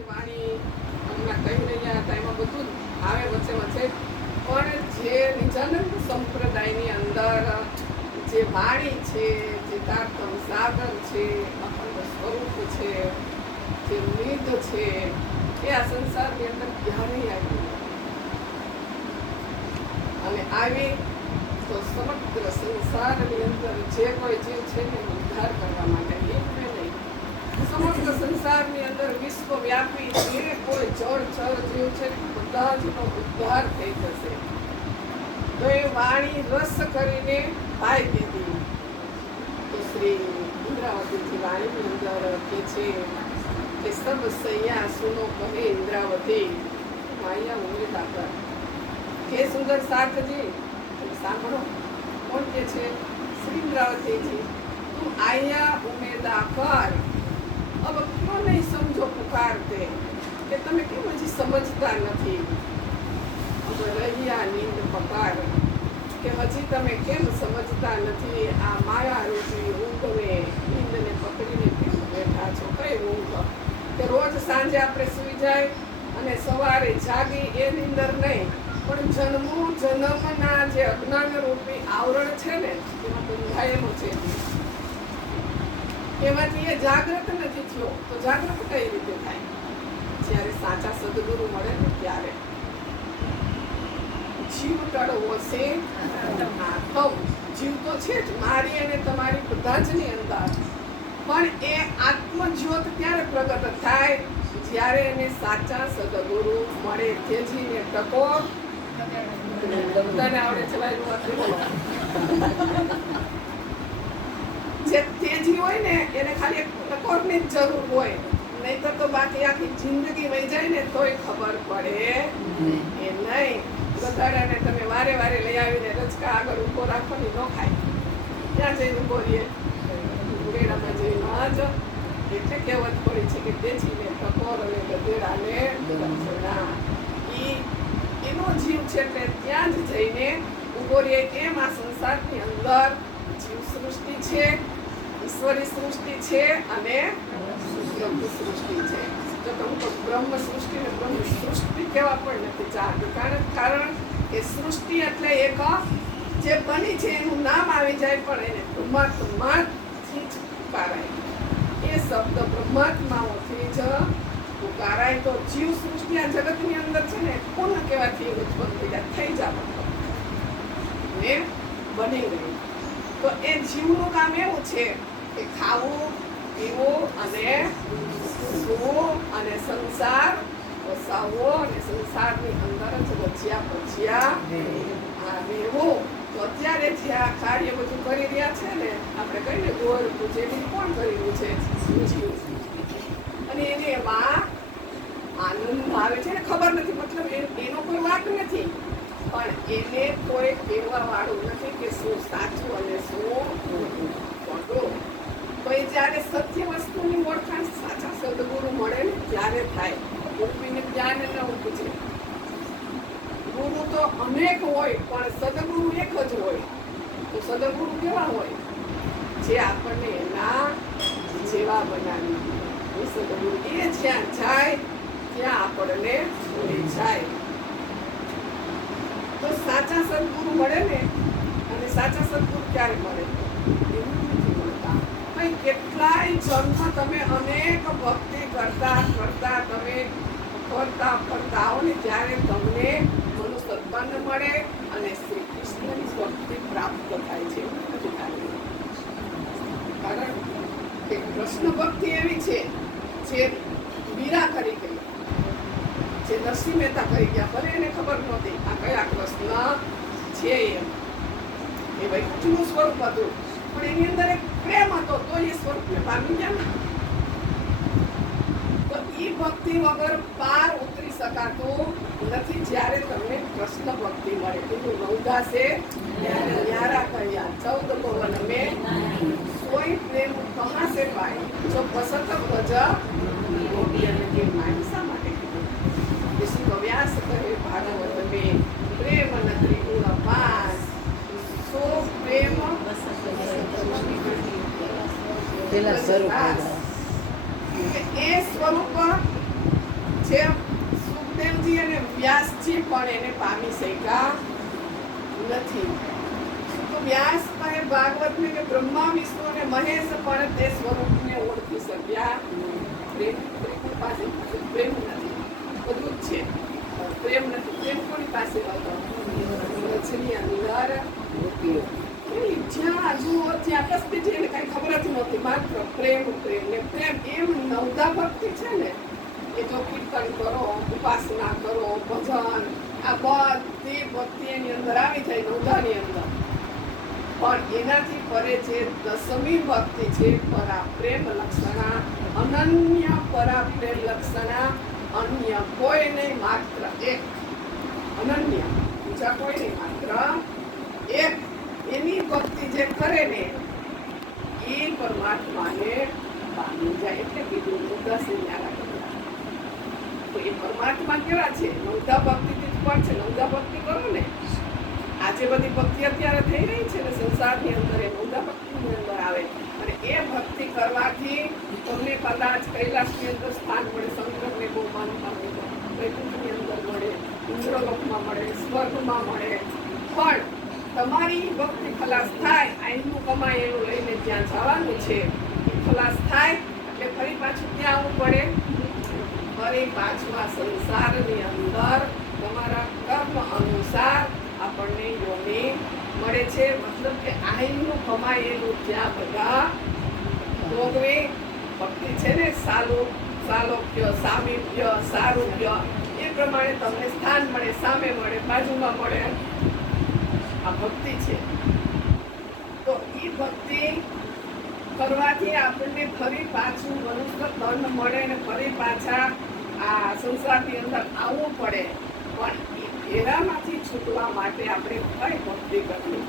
છે વાણી હમણાં કહી રહ્યા હતા એમાં બધું આવે વચ્ચે વચ્ચે, પણ જે નિજાનંદ સંપ્રદાયની અંદર જે વાણી છે, જે તારતમ સાગર છે, અખંડ સ્વરૂપ છે, જે નિધ છે, એ આ સંસારની અંદર ક્યારેય આવી અને આવી તો સમગ્ર સંસારની અંદર જે કોઈ જીવ છે ને ઉદ્ધાર કરવા માટે એક નહીં, સમગ્ર સંસારની અંદર વિશ્વવ્યાપી જે કોઈ જળ ચર જીવ છે બધા જ નો ઉદ્ધાર થઈ જશે. તો એ વાણી રસ કરીને પાઈ દીધી. તો શ્રી ઇન્દ્રાવતીજી વાણીની અંદર કે છે કે સબ સૈયા સુનો કહે ઇન્દ્રાવતી માયા ઉમેદા કર. કે સુંદર સાર્થજી સાંભળો, કોણ કે છે? શ્રી ઇન્દ્રાવતીજી, તું આયા ઉમેદા કર. अब क्यों नहीं समझो पुकारते कि તમે કેમ હજી સમજતા નથી? अब રહ્યા નીંદ પકાર કે હજી તમે કેમ સમજતા નથી? આ માયા રૂપી ઊંઘને નીંદને પકડીને કેમ બેઠા છો? કઈ ઊંઘ કે રોજ સાંજે આપણે સૂઈ જાય અને સવારે જાગી એ નીંદર નહીં, પણ જન્મના જે અજ્ઞાન રૂપી આવરણ છે ને એમાં બંધાયેલું છે, એમાંથી એ જાગૃત નથી થયો. તો જાગૃત કઈ રીતે થાય? જ્યારે સાચા સદગુરુ મળે ને ત્યારે. જીવ ટળવો છે જીવ તો છે જ મારી અને તમારી બધા જ ની અંદર, પણ એ આત્મજ્યોત ત્યારે પ્રગટ થાય જ્યારે એને સાચા સદગુરુ મળે. તેજીને ટકો બધાને આવડે છે જે તેજી હોય ને એને ખાલી એક ટકોરની જ જરૂર હોય, નહીતર તો બાકી આખી જિંદગી વહી જાય ને તોય ખબર પડે એ નહીં. ગધાડાને તમે વારે વારે લઈ આવીને રચકા આગળ ઊભો રાખો ને ન ખાય, ક્યાં જઈને ઊભો રહીએ? ગધેડામાં જઈને જ. એટલે કહેવત પડી છે કે તેજીને ટકોર અને ગધેડાને રચના. એનો જીવ છે એટલે ત્યાં જ જઈને ઊભો રહે. એમ આ સંસારની અંદર જીવ સૃષ્ટિ છે, ઈશ્વરી સૃષ્ટિ છે અને બ્રહ્મ સૃષ્ટિ છે. જો તો હું તો બ્રહ્મ સૃષ્ટિ ને બ્રહ્મ સૃષ્ટિ કહેવા પણ નથી ચાહતી, કારણ કે સૃષ્ટિ એટલે એક જે બની છે એનું નામ આવી જાય, પણ એને બ્રહ્માત્માથી જ પુકારાય. એ શબ્દ બ્રહ્માત્માઓથી જ પુકારાય. તો જીવ સૃષ્ટિ આ જગતની અંદર છે ને પૂર્ણ કહેવાથી ઉત્પન્ન થઈ જાય ને બની ગઈ. તો એ જીવનું કામ એવું છે કે ખાવું, પીવું અને સૂવું અને સંસાર વસાવવો અને સંસારની અંદર જ રચ્યા પચ્યા રહેવું. તો અત્યારે જે આ કાર્ય બધું કરી રહ્યા છે ને, આપણે કહીને ગોર પૂજેલી કોણ કર્યું છે? જીવ. અને એને એમાં આનંદ આવે છે ને, ખબર નથી, મતલબ એનો કોઈ વાંક નથી, પણ એને કોઈ કહેવા વાળું નથી કે શું સાચું અને શું ખોટું. તો એ જ્યારે સત્ય વસ્તુની ઓળખાણ સાચા સદગુરુ મળે ને ત્યારે થાય. ઉપીને જ્ઞાન ન ઉપજે. ગુરુ તો અનેક હોય પણ સદગુરુ એક જ હોય. તો સદગુરુ કેવા હોય? જે આપણને એના જેવા બનાવી. એ સદગુરુ એ જ્યાં જાય ત્યાં આપણને ભૂલી જાય. તો સાચા સદગુરુ મળે ને, અને સાચા સદગુરુ ક્યારે મળે? એવું નથી મળતા. ભાઈ કેટલાય જન્મ તમે અનેક ભક્તિ કરતા તમે ફરતા આવો ને ત્યારે તમને મનુ સદપન્ન મળે અને શ્રી કૃષ્ણની ભક્તિ પ્રાપ્ત થાય છે. કારણ કે કૃષ્ણ ભક્તિ એવી છે જે વીરા કરી ગઈ, જે નરસિંહ મહેતા કરી ગયા. ભલે એને ખબર નહોતી આ કયા કૃષ્ણ છે, એ વૈકુંઠનું સ્વરૂપ હતું, પણ એની અંદર એક પ્રેમ હતો તો એ સ્વરૂપને પામી ગયા. તો એ ભક્તિ વગર પાર ઉતરી શકાતું નથી. જ્યારે તમને કૃષ્ણ ભક્તિ મળે, કીધું નવદાસે ન્યારા કહ્યા 14 ભુવન મેં સોઈ પ્રેમ કહા સે પાય જો પસંદ ભજ ગોપીને માનસા માટે કીધું. વ્યાસ કહે ભાગવત મેં પ્રેમ નથી ગુણ પાસ સો પ્રેમ પેલા સ્વરૂપ એ સ્વરૂપ છે સુખદેવજી અને વ્યાસજી પણ એને પામી શક્યા નથી. તો વ્યાસ પાસે ભાગવતને કે બ્રહ્મા વિષ્ણુ અને મહેશ પણ તે સ્વરૂપને ઓળખી શક્યા. પ્રેમ પાસે પ્રેમ નથી, બધું જ છે, પ્રેમ નથી. પ્રેમ કોની પાસે હતો? રજની અંદર જ્યાં જુઓ ત્યાં કસ્તી એને કઈ ખબર જ નહોતી, માત્ર પ્રેમ પ્રેમ ને પ્રેમ. એમ નવદા ભક્તિ છે ને, એ જો કીર્તન કરો, ઉપાસના કરો, ભજન, આ બધી ભક્તિ એની અંદર આવી જાય નવદાની અંદર. પણ એનાથી પરે જે દસમી ભક્તિ છે પરા પ્રેમ લક્ષણા, અનન્ય પરા પ્રેમ લક્ષણા, અન્ય કોઈ નહીં, માત્ર એક. અનન્ય, બીજા કોઈ નહીં, માત્ર એક. એની ભક્તિ જે કરે ને એ પરમાત્માને પામી જાય. એટલે કીધું તો એ પરમાત્મા કેવા છે? નવદા ભક્તિ પણ છે. નવદા ભક્તિ કરો ને, આજે બધી ભક્તિ અત્યારે થઈ રહી છે ને સંસારની અંદર, એ નવદા ભક્તિની અંદર આવે. અને એ ભક્તિ કરવાથી તમને કદાચ કૈલાસની અંદર સ્થાન મળે, શંકરને બહુ માનતા હોય, વૈકુંઠની અંદર મળે, ઇન્દ્રલોકમાં મળે, સ્વર્ગમાં મળે. પણ તમારી ભક્તિ ખલાસ થાય, અહીંનું કમાયેલું લઈને જ્યાં જવાનું છે એ ખલાસ થાય એટલે ફરી પાછું ક્યાં આવવું પડે? ફરી પાછું આ સંસારની અંદર તમારા કર્મ અનુસાર આપણને યોની મળે છે. મતલબ કે અહીંનું કમાયેલું જ્યાં બધા ભોગવે ભક્તિ છે ને, સાલોક્ય, સામીપ્ય, સારૂપ્ય, એ પ્રમાણે તમને સ્થાન મળે, સામે મળે, બાજુમાં મળે. આ ભક્તિ છે. તો એ ભક્તિ કરવાથી આપણને ફરી પાછું મનુષ્ય તન મળે ને ફરી પાછા આ સંસારની અંદર આવવું પડે. પણ એ ફેરામાંથી છૂટવા માટે આપણે કઈ ભક્તિ કરવી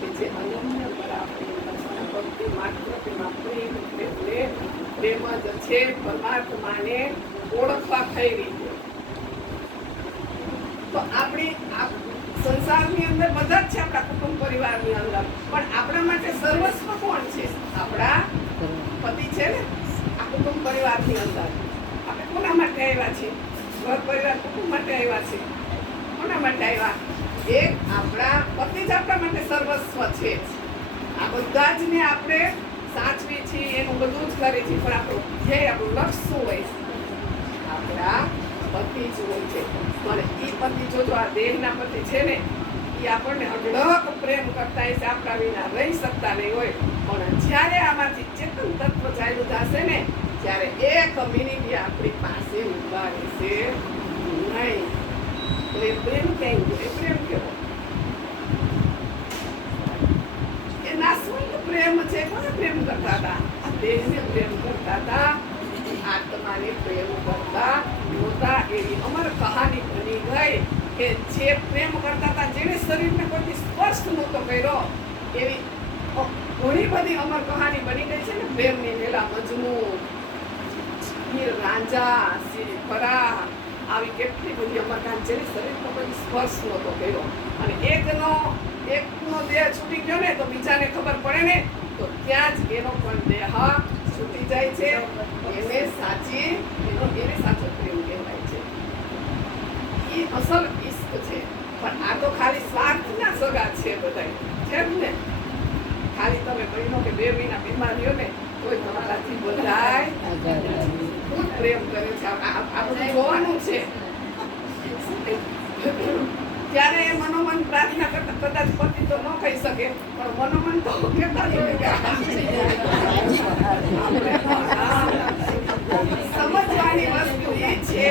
કે જે અનન્ય બરાબર ભક્તિ માત્ર તેમાં પ્રેમ પ્રેમ જ છે, પરમાત્માને ઓળખવા થઈ રહી છે. તો આપણે સંસારની અંદર બધા જ છે, આપણા કુટુંબ પરિવારની અંદર, પણ આપણા માટે સર્વસ્વ કોણ છે? આપણા પતિ છે ને. આ કુટુંબ પરિવારની અંદર આપણે કોના માટે આવ્યા છીએ? ઘર પરિવાર કુટુંબ માટે આવ્યા છે. કોના માટે આવ્યા? એક આપણા પતિ જ આપણા માટે સર્વસ્વ છે. આ બધા જ ને આપણે સાચવી છીએ, એનું બધું જ કરીએ છીએ, પણ આપણું ધ્યેય, આપણું લક્ષ્ય શું હોય? આપણા પતિ જ હોય છે. પણ એ પતિ જોજો, આ દેહના પતિ છે ને, એ આપણને અઢળક પ્રેમ કરતા હશે, આપણા વિના રહી શકતા નહીં હોય. પણ જ્યારે આમાંથી ચેતન તત્વ ચાલ્યું થશે ને, ત્યારે એક મિનિટ આપણી પાસે ઉભા રહેશે નહીં. તો એ પ્રેમ ક્યાં ગયો? એ પ્રેમ કેવો? એ નાશવંત પ્રેમ છે. કોને પ્રેમ કરતા હતા? આ દેહને પ્રેમ કરતા હતા, આત્માને પ્રેમ કરતા નહોતા. એવી અમર કહાની બની ગઈ કે જે પ્રેમ કરતા હતા, જેને શરીરને કોઈ સ્પર્શ નહોતો કર્યો, એવી ઘણી બધી અમર કહાની બની ગઈ છે ને. પ્રેમની લીલા મજનુ, હીર રાંઝા, શ્રી ફરા, આવી કેટલી બધી અમર કહાની જેને શરીરનો કોઈ સ્પર્શ નહોતો કર્યો. અને એકનો દેહ છૂટી ગયો ને તો બીજાને ખબર પડે ને, તો ત્યાં જ એનો પણ દેહ છૂટી જાય છે. એને સાચો પ્રેમ કહેવાય છે. એ અસલ ઇશ્ક છે. પણ આ તો ખાલી સ્વાર્થના સગા છે બધા, છે જ ને. ખાલી તમે મહિનો કે 2 મહિના બીમાર રહ્યો ને તોય તમારાથી બધાય ખૂબ પ્રેમ કરે છે. આ બધું જોવાનું છે. ત્યારે મનોમન પ્રાર્થના કરતા કદાચ પતિ તો ન કહી શકે, પણ મનોમન તો કહેતા સમજવાની વસ્તુ એ છે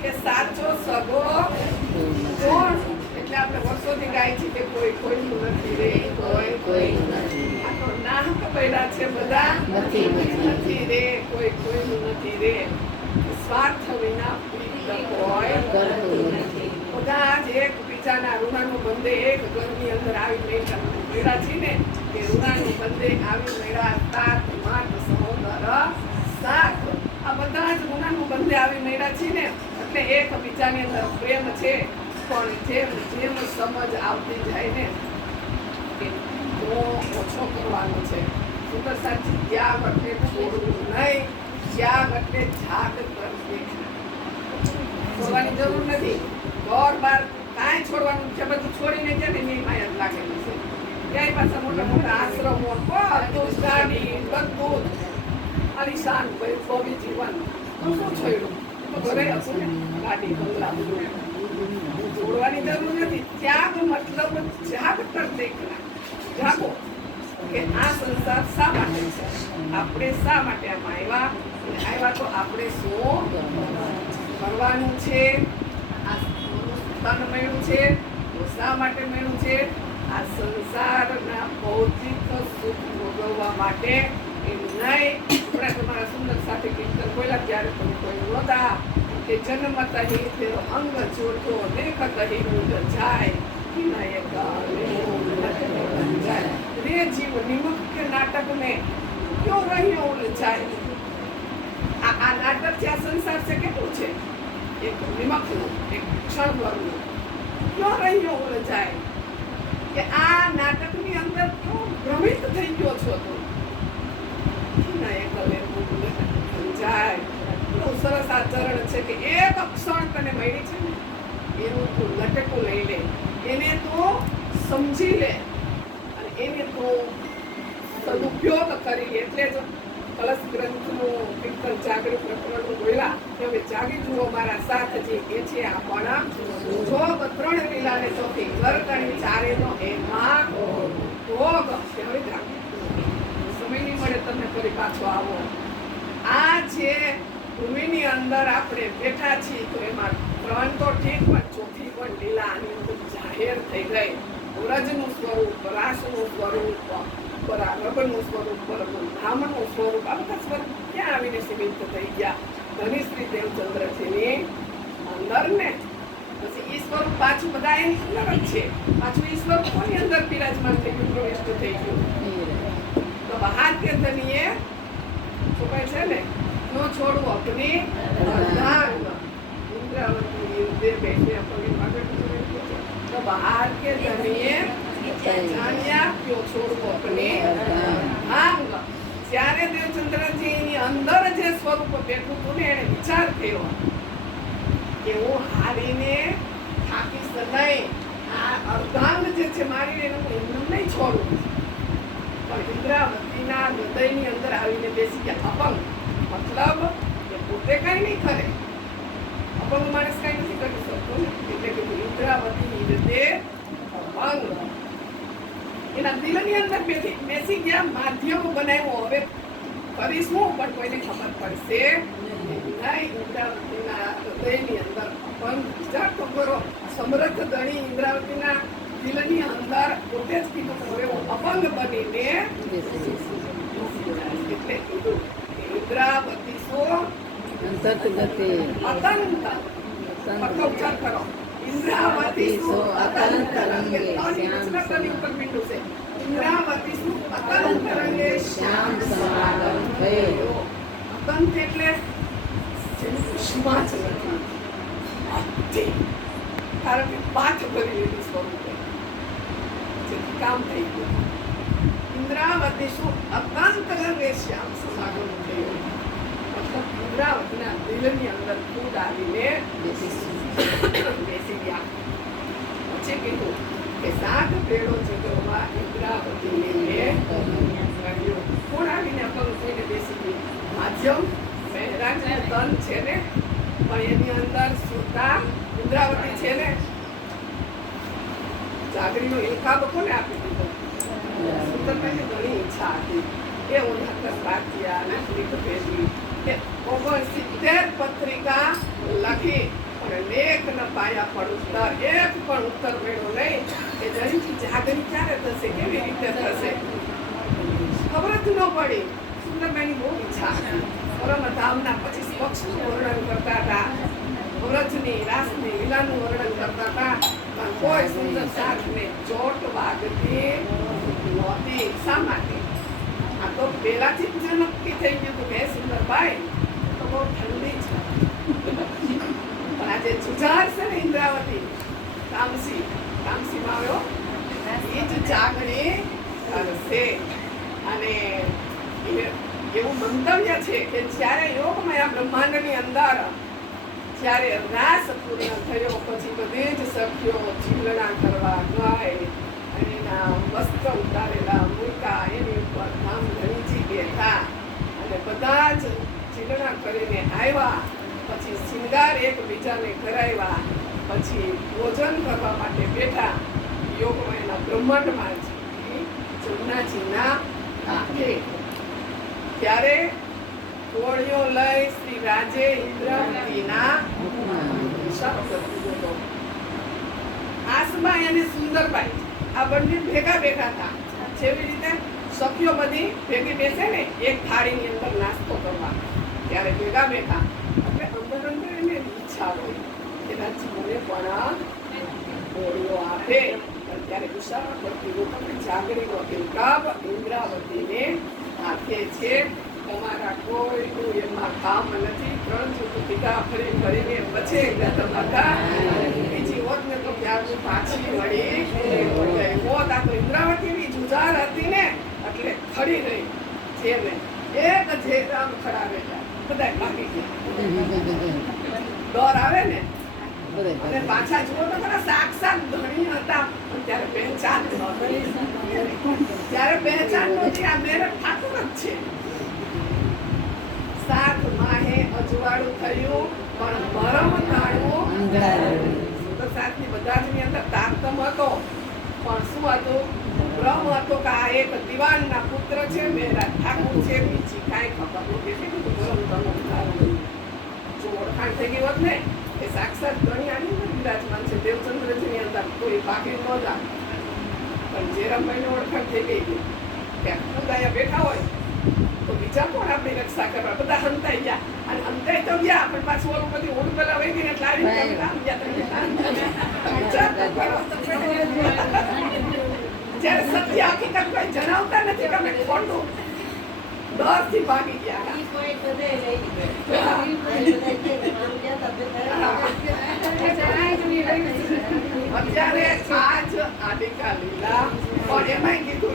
કે સાચો સગો કોણ? એટલે આપણે વર્ષોથી ગાય છે કે કોઈ કોઈનું નથી રે, કોઈ નથી. આ તો નાહક પડ્યા છે બધા, નથી રે, કોઈ કોઈનું નથી રે. સ્વાર્થ વિના કોઈ બધા જ એકબીજાના ઋણાનું બંધે એક ઘરની અંદર આવી મેળા છે ને, કે ઋણાનું બંધે આવી મેળા સાત માત સહોદર સાત. આ બધા જ ઋણાનું બંધે આવી મેળા છે ને, એટલે એકબીજાની અંદર પ્રેમ છે. પણ જેમ સમજ આવતી જાય ને કે ઓછો કરવાનો છે. સુંદર સાચી ત્યાગ એટલે છોડવું નહીં, ત્યાગ એટલે જાગ કરવી. છોડવાની જરૂર નથી. ઘર બાર કાંઈ છોડવાનું છે, બધું છોડીને છે ને એની માયા જ લાગેલી છે. ક્યાંય પાછા મોટા મોટા આશ્રમો, બધું ગાડી, બધું આલિશાન ભવ્ય જીવન. તો શું છોડ્યું? તો ઘરે હતું ને, ગાડી, બંગલા, બધું છોડવાની જરૂર નથી. ત્યાગ મતલબ જાગતર દેખના, જાગો કે આ સંસાર શા માટે છે, આપણે શા માટે આમાં આવ્યા તો આપણે શું કરવાનું છે, આ તન મળ્યું છે તો શા માટે મળ્યું છે? આ સંસારના ભૌતિક સુખ ભોગવવા માટે એમ નહીં. આપણે તમારા સુંદર સાથે કીર્તન બોલ્યા ત્યારે તમે કોઈ નહોતા કે જન્મત હિ તેરો અંગ જોતો દેખત હિ ઉડ જાય रे जीव निमक के नाटक में क्यों रहियो उलझाए? આ નાટક છે, આ સંસાર છે, કેટલું છે? એક નિમકનું, એક ક્ષણભરનું. ક્यों रहियो ઉલઝાય? કે આ નાટકની અંદર ક્यों ભ્રમિત થઈ ગયો છો તું? જાય બહુ સરસ આ ચરણ છે કે એક ક્ષણ તને મળી છે ને એનું તું લટકું લઈ લે, એને તું સમજી લે અને એને તું સદુપયોગ કરી. એટલે જ કલશ ગ્રંથનું કીર્તન જાગૃત પ્રકરણનું બોલ્યા કે હવે જાગી જુઓ મારા સાથજી કે છે આપણા જોગ ત્રણ લીલાને ચોથી ગરકણી ચારેનો એમાં ભોગ. હવે જાગી સમય નહીં મળે તમને ફરી પાછો આવો. આ જે ભૂમિની અંદર આપણે બેઠા છીએ તો એમાં ત્રણ તો ઠીક, પણ ચોથી પણ લીલા આની અંદર જાહેર થઈ ગઈ. વ્રજનું સ્વરૂપ, રાસનું સ્વરૂપ, પરાગનું સ્વરૂપ, ધામનું સ્વરૂપ, આ બધા સ્વરૂપ ક્યાં આવીને સીમિત થઈ ગયા? ધનિશ્રી દેવચંદ્રજીની અંદર ને પછી ઈ સ્વરૂપ પાછું બધા એની અંદર જ છે. પાછું ઈ સ્વરૂપ કોની અંદર બિરાજમાન થઈ ગયું, પ્રવિષ્ટ થઈ ગયું? તો બહાર કે ધનીએ શું કહે છે ને, નો છોડવું અપની અર્ધાંગ ઇન્દ્રાવતી યુદ્ધે બેઠે અપની પ્રગટ તો બહાર કે ધનીએ જાણ્યા ક્યો છોડવું અપની અર્ધાંગ. જ્યારે દેવચંદ્રજીની અંદર જે સ્વરૂપ બેઠું હતું ને એને વિચાર થયો કે હું હારીને થાકીશ નહીં, આ અર્ધાંગ જે છે મારીને હું એમને નહીં છોડું. પણ ઇન્દ્રાવતીના હૃદયની અંદર આવીને બેસી ગયા અપંગ. મતલબ કે પોતે કઈ નહીં કરે, અપંગ માણસ કઈ નથી કરી શકતો ને. એટલે કે ઇન્દ્રાવતી હૃદય અપંગ એના દિલની અંદર બેસી ગયા, માધ્યમ બનાવ્યો. હવે કરીશ હું પણ કોઈને ખબર પડશે નહીં. ઇન્દ્રાવતીના હૃદયની અંદર અપંગ વિચાર તો કરો. સમર્થ ધણી ઇન્દ્રાવતીના દિલની અંદર પોતે જ કીધું હવે હું અપંગ બનીને એટલે કીધું કે ઇન્દ્રાવતી સો અતંત ઉચ્ચાર કરો. ઇન્દ્રાવતી સો અતંત રંગે ઉપર મીંડું છે. ઇન્દ્રાવતી સો અતંત રંગે શ્યામ સમાગમ થયો. અતંત એટલે જેનું ઉષ્મા જ નથી, કારણ કે પાઠ ભરી લીધું સ્વરૂપે કામ થઈ ગયું. ઇન્દ્રાવતી શું અતંત રંગે શ્યામ સમાગમ થયો. મતલબ ઇન્દ્રાવતીના દિલની અંદર ખુદ આવીને બેસી ગયા. પછી કીધું કે સાત પેડો જગોમાં ઇન્દ્રાવતીને કહ્યું. કોણ આવીને અપંગ થઈને બેસી ગયું? માધ્યમ મહેરાજનું તન છે ને, પણ એની અંદર સુતા ઇન્દ્રાવતી છે ને. જાગરીનો ઇલકાબ કોને આપી દીધો? સુંદરભાઈને ઘણી ઈચ્છા હતી એ હું નકર બાકિયા નાખલી ભેજી એ 69 પત્રિકા લખી પણ લેખ ન પાયા પણ ઉત્તર એક પણ ઉત્તર મળ્યો નહીં. એ જરીથી જાગરી ક્યારે થશે, કેવી રીતે થશે, ખબર જ ન પડી. સુંદરભાઈની બહુ ઈચ્છા હતી. પરમધામના 25 પક્ષનું વર્ણન કરતા હતા, વ્રજની રાસની લીલાનું વર્ણન કરતા હતા, પણ કોઈ સુંદર સાધને ચોટ વાગતી નહોતી. શા માટે? આ તો પહેલાથી જ નક્કી થઈ ગયું હતું કે સુંદરભાઈ તો બહુ ઠંડી છે. પણ આજે જુજાર છે ને ઇન્દ્રાવતી તામસીમાં આવ્યો એ જ જાગણી કરશે. અને એવું મંતવ્ય છે કે જ્યારે યોગમય બ્રહ્માંડની અંદર જ્યારે રાસ પૂર્ણ થયો પછી બધી જ સખીઓ ચીલણા કરવા ગાય અને એના વસ્ત્ર ઉતારેલા મૂકા એની ઉપર ધામ ધણીજી બેઠા અને બધા જ ચીલણા કરીને આવ્યા. પછી શિંગાર એકબીજાને કરાવ્યા. પછી ભોજન કરવા માટે બેઠા. યોગમાં એના બ્રહ્માંડમાં જમનાજીના કાંઠે ત્યારે કોળીઓ લઈ શ્રી રાજે ઇન્દ્રાવતીના આસમાઈ અને સુંદરબાઈ આ બંને ભેગા બેઠા હતા. જેવી રીતે સખીઓ બધી ભેગી બેસે ને એક થાળીની અંદર નાસ્તો કરવા, ત્યારે ભેગા બેઠા. એટલે અંદર અંદર એને ઈચ્છા હોય કે મને પણ કોળીઓ આપે. ત્યારે ઉષા પડતી લોકોને જાગરીનો ઇલકાબ ઇન્દ્રાવતીને આપે છે. તમારા કોઈનું એમાં કામ નથી. 3 જૂથ ભેગા ફરી ફરીને પછી તમારા બીજી હોત ને તો ત્યારનું પાછી વળી હોત. આ તો ઇન્દ્રાવતીની જુજાર હતી ને એટલે ખડી રહી છે ને એક જે રામ ખડા બેઠા બધા ભાગી ગયા. ડર આવે ને અને પાછા જુઓ તો ખરા સાક્ષાત ધણી હતા. ત્યારે પહેચાન નહોતી. આ મહેનત ઠાકુર જ છે. 7 માહે અજવાળું થયું પણ મરમ તાળવું તો 7 ની બધા જ ની અંદર તારતમ હતો પણ શું હતું? ભ્રમ હતો કે આ એક દિવાનના પુત્ર છે, મેરા ઠાકુર છે. બીજી કાંઈ ખબર નહોતી. જો ઓળખાણ થઈ ગઈ હોત ને એ સાક્ષાત ધણી આની અંદર બિરાજમાન છે. દેવચંદ્રજી ની અંદર કોઈ બાકી ન જાય. પણ જેરામભાઈ ને ઓળખાણ થઈ ગઈ હતી કે ખુદાયા બેઠા હોય તો બીજા કોણ આપણી રક્ષા કરવા? બધા હંતાઈ ગયા અને હંતાઈ તો ગયા પણ પાછું ઓલું બધી ઓળખ પેલા વહી ગઈ એટલે આવી જ્યારે સત્ય હકીકત કોઈ જણાવતા નથી કે અમે ખોટું ડરથી ભાગી ગયા. અત્યારે આજ આદિકા લીલા પણ એમાંય કીધું